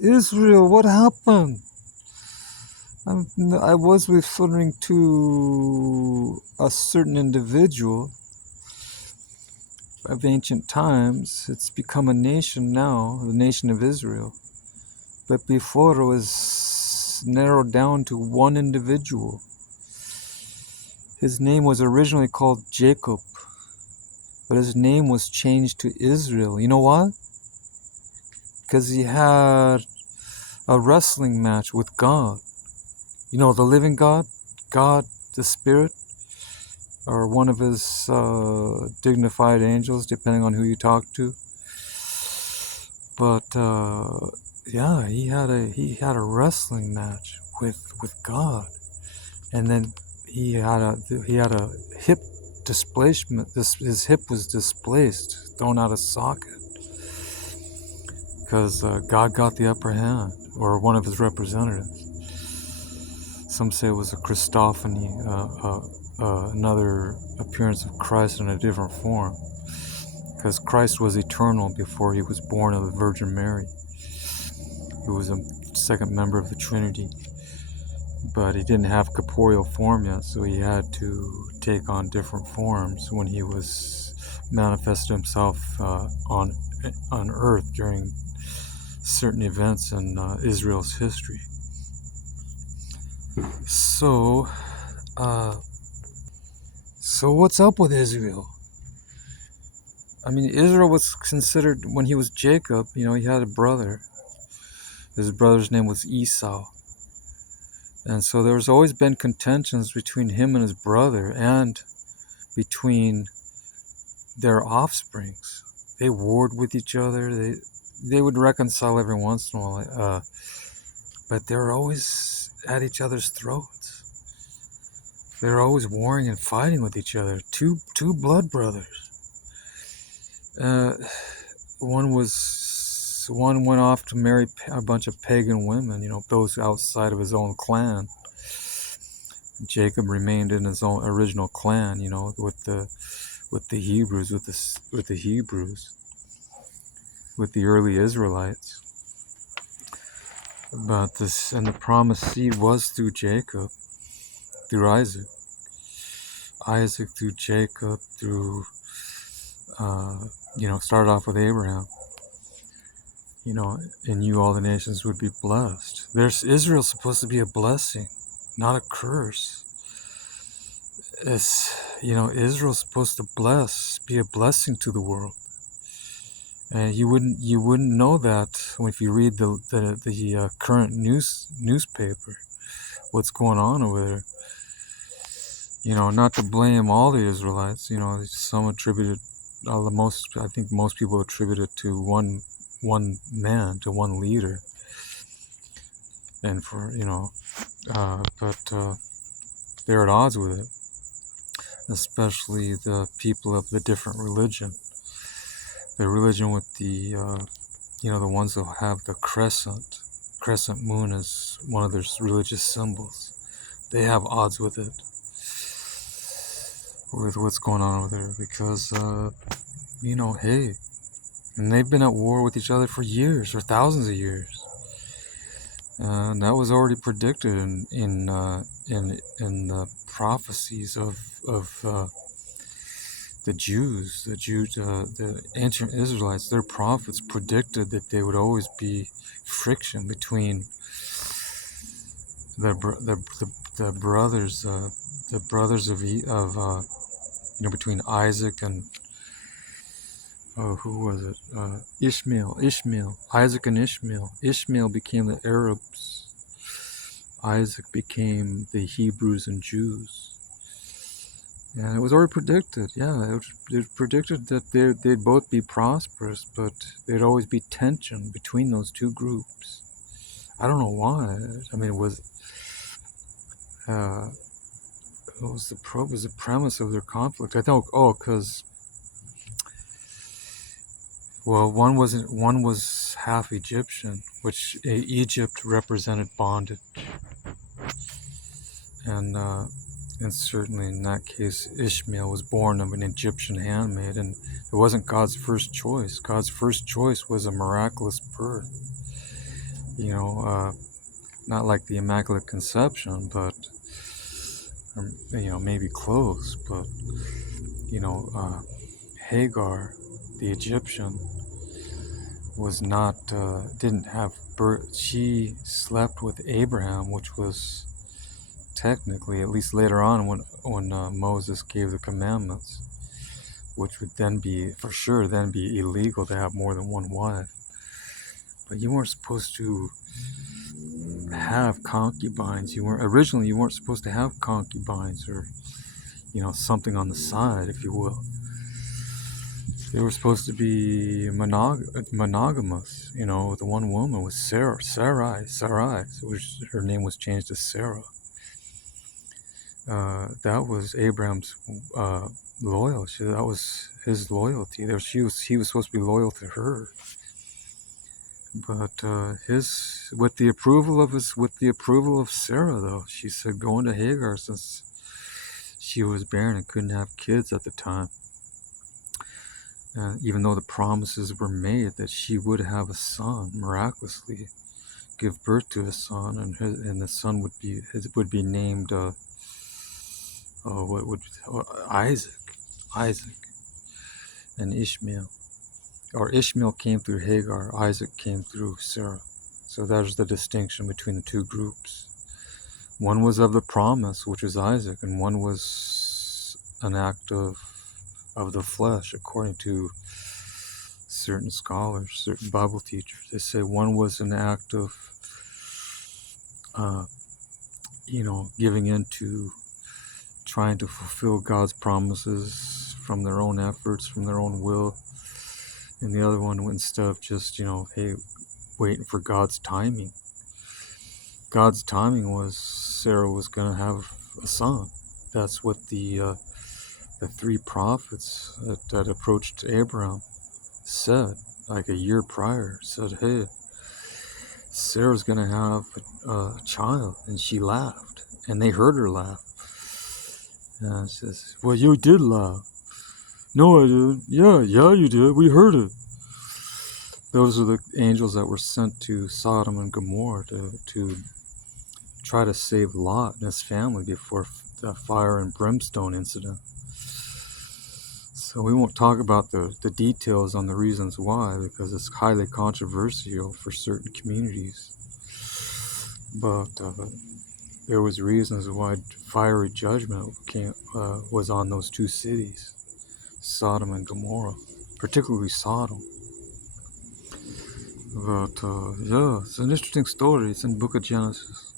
Israel, what happened? I was referring to a certain individual of ancient times. It's become a nation now, the nation of Israel. But before it was narrowed down to one individual. His name was originally called Jacob, but his name was changed to Israel. You know why? Because he had a wrestling match with God. You know, the living God, God the Spirit, or one of his dignified angels, depending on who you talk to. But yeah, he had a wrestling match with God, and then he had a hip displacement. His hip was displaced, thrown out of socket, because God got the upper hand, or one of his representatives. Some say it was a Christophany, another appearance of Christ in a different form, because Christ was eternal before he was born of the Virgin Mary. He was a second member of the Trinity, but he didn't have corporeal form yet, so he had to take on different forms when he was manifested himself on earth during certain events in Israel's history. So, so what's up with Israel? I mean, Israel was considered, when he was Jacob, you know, he had a brother. His brother's name was Esau. And so there's always been contentions between him and his brother, and between their offsprings. They warred with each other. They would reconcile every once in a while, but they were always at each other's throats. They were always warring and fighting with each other. Two blood brothers. Uh, one went off to marry a bunch of pagan women, you know, those outside of his own clan. Jacob remained in his own original clan, you know, with the Hebrews, with the Hebrews, with the early Israelites. But the promised seed was through Jacob, through Isaac. Isaac through Jacob, through started off with Abraham. You know, in you all the nations would be blessed. Israel's supposed to be a blessing, not a curse. Israel's supposed to be a blessing to the world. And you wouldn't know that if you read the current newspaper, what's going on over there. You know, not to blame all the Israelites. You know, some attributed, I think most people attribute it to one man, to one leader. And but they're at odds with it, especially the people of the different religion. The religion with the the ones that have the crescent moon as one of their religious symbols. They have odds with it, with what's going on over there, because hey, and they've been at war with each other for years or thousands of years. And that was already predicted in the prophecies of the Jews, the ancient Israelites. Their prophets predicted that there would always be friction between the brothers, between Isaac and who was it? Ishmael. Isaac and Ishmael. Ishmael became the Arabs. Isaac became the Hebrews and Jews. And it was already predicted. Yeah, it was predicted that they'd both be prosperous, but there'd always be tension between those two groups. I don't know why. I mean, it was the premise of their conflict. I think. Because one was half Egyptian, which Egypt represented bondage, and certainly in that case, Ishmael was born of an Egyptian handmaid, and it wasn't God's first choice. God's first choice was a miraculous birth, Not like the Immaculate Conception, but maybe close. But Hagar, the Egyptian, was not didn't have birth. She slept with Abraham, which was technically, at least later on, when Moses gave the commandments, which would then be for sure then be illegal to have more than one wife. But you weren't supposed to have concubines. You weren't supposed to have concubines, or something on the side, if you will. They were supposed to be monogamous. The one woman was Sarai, which her name was changed to Sarah. That was Abraham's loyalty. That was his loyalty. He was supposed to be loyal to her. But with the approval of Sarah, though, she said go into Hagar, since she was barren and couldn't have kids at the time. Even though the promises were made that she would have a son, miraculously give birth to a son, and the son would be named Isaac, and Ishmael. Or Ishmael came through Hagar, Isaac came through Sarah. So there's the distinction between the two groups. One was of the promise, which is Isaac, and one was an act of the flesh, according to certain scholars, certain Bible teachers. They say one was an act of, giving in to trying to fulfill God's promises from their own efforts, from their own will. And the other one, instead of just, waiting for God's timing. God's timing was Sarah was going to have a son. That's what the three prophets that approached Abraham said, like a year prior, said, hey, Sarah's going to have a child. And she laughed. And they heard her laugh. And she says, well, you did laugh. No, I didn't. Yeah, you did. We heard it. Those are the angels that were sent to Sodom and Gomorrah to try to save Lot and his family before the fire and brimstone incident. So we won't talk about the details on the reasons why, because it's highly controversial for certain communities. But there was reasons why fiery judgment was on those two cities, Sodom and Gomorrah, particularly Sodom. But yeah, it's an interesting story. It's in the book of Genesis.